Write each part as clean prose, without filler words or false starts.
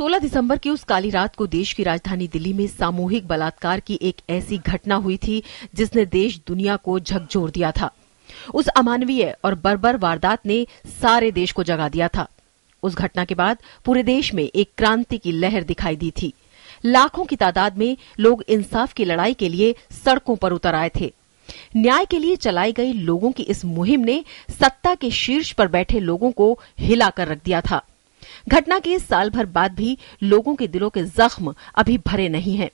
16 दिसंबर की उस काली रात को देश की राजधानी दिल्ली में सामूहिक बलात्कार की एक ऐसी घटना हुई थी जिसने देश दुनिया को झकझोर दिया था। उस अमानवीय और बर्बर वारदात ने सारे देश को जगा दिया था। उस घटना के बाद पूरे देश में एक क्रांति की लहर दिखाई दी थी। लाखों की तादाद में लोग इंसाफ की लड़ाई के लिए सड़कों पर उतर आए थे। न्याय के लिए चलाई गई लोगों की इस मुहिम ने सत्ता के शीर्ष पर बैठे लोगों को हिलाकर रख दिया था। घटना के साल भर बाद भी लोगों के दिलों के जख्म अभी भरे नहीं हैं।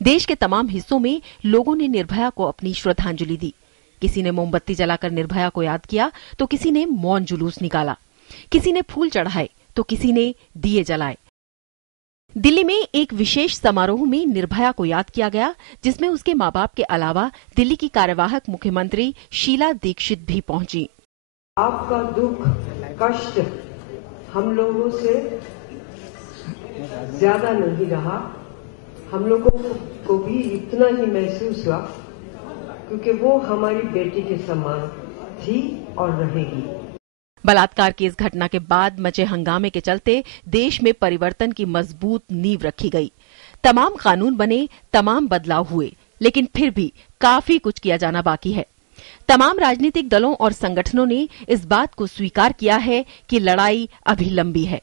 देश के तमाम हिस्सों में लोगों ने निर्भया को अपनी श्रद्धांजलि दी। किसी ने मोमबत्ती जलाकर निर्भया को याद किया तो किसी ने मौन जुलूस निकाला, किसी ने फूल चढ़ाए तो किसी ने दिए जलाए। दिल्ली में एक विशेष समारोह में निर्भया को याद किया गया, जिसमें उसके मां बाप के अलावा दिल्ली की कार्यवाहक मुख्यमंत्री शीला दीक्षित भी पहुंची। आपका दुख कष्ट हम लोगों से ज्यादा नहीं रहा। हम लोगों को भी इतना ही महसूस हुआ क्योंकि वो हमारी बेटी के समान थी और रहेगी। बलात्कार की इस घटना के बाद मचे हंगामे के चलते देश में परिवर्तन की मजबूत नींव रखी गई। तमाम कानून बने, तमाम बदलाव हुए, लेकिन फिर भी काफी कुछ किया जाना बाकी है। तमाम राजनीतिक दलों और संगठनों ने इस बात को स्वीकार किया है कि लड़ाई अभी लंबी है।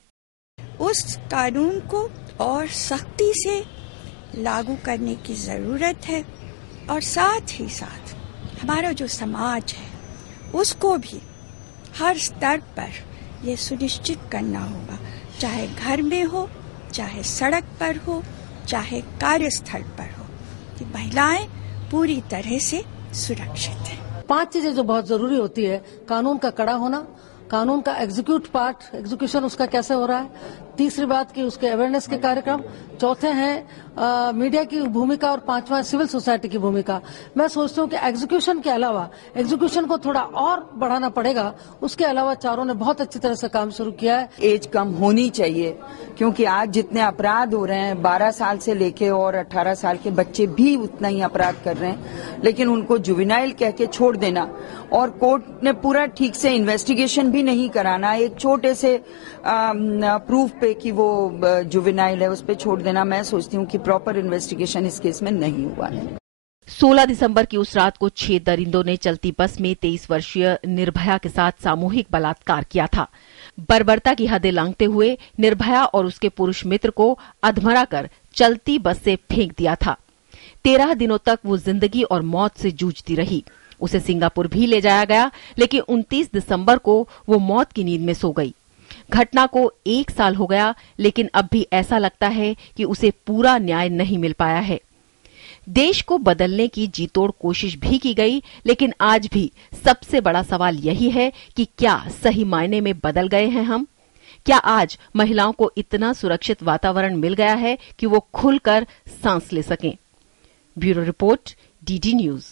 उस कानून को और सख्ती से लागू करने की जरूरत है और साथ ही साथ हमारा जो समाज है उसको भी हर स्तर पर यह सुनिश्चित करना होगा, चाहे घर में हो, चाहे सड़क पर हो, चाहे कार्यस्थल पर हो, कि महिलाएं पूरी तरह से सुरक्षित है। 5 चीजें जो बहुत जरूरी होती है: कानून का कड़ा होना, कानून का एग्जीक्यूशन उसका कैसे हो रहा है, तीसरी बात की उसके अवेयरनेस के कार्यक्रम, चौथे हैं मीडिया की भूमिका और पांचवा सिविल सोसाइटी की भूमिका। मैं सोचता हूँ कि एग्जीक्यूशन के अलावा एग्जीक्यूशन को थोड़ा और बढ़ाना पड़ेगा। उसके अलावा चारों ने बहुत अच्छी तरह से काम शुरू किया है। एज कम होनी चाहिए क्योंकि आज जितने अपराध हो रहे हैं 12 साल से लेके और 18 साल के बच्चे भी उतना ही अपराध कर रहे हैं, लेकिन उनको जुवेनाइल कह के छोड़ देना और कोर्ट ने पूरा ठीक से इन्वेस्टिगेशन भी नहीं कराना, एक छोटे से प्रूफ पे कि वो जुवेनाइल है उस पे छोड़ देना, मैं सोचती हूँ कि प्रॉपर इन्वेस्टिगेशन इस केस में नहीं हुआ है। 16 दिसंबर की उस रात को 6 दरिंदों ने चलती बस में 23 वर्षीय निर्भया के साथ सामूहिक बलात्कार किया था। बर्बरता की हदें लांघते हुए निर्भया और उसके पुरुष मित्र को अधमरा कर चलती बस से फेंक दिया था। 13 दिनों तक वो जिंदगी और मौत से जूझती रही। उसे सिंगापुर भी ले जाया गया, लेकिन 29 दिसंबर को वो मौत की नींद में सो गई। घटना को 1 साल हो गया, लेकिन अब भी ऐसा लगता है कि उसे पूरा न्याय नहीं मिल पाया है। देश को बदलने की जीतोड़ कोशिश भी की गई, लेकिन आज भी सबसे बड़ा सवाल यही है कि क्या सही मायने में बदल गए हैं हम? क्या आज महिलाओं को इतना सुरक्षित वातावरण मिल गया है कि वो खुलकर सांस ले सकें? Bureau report, DD news.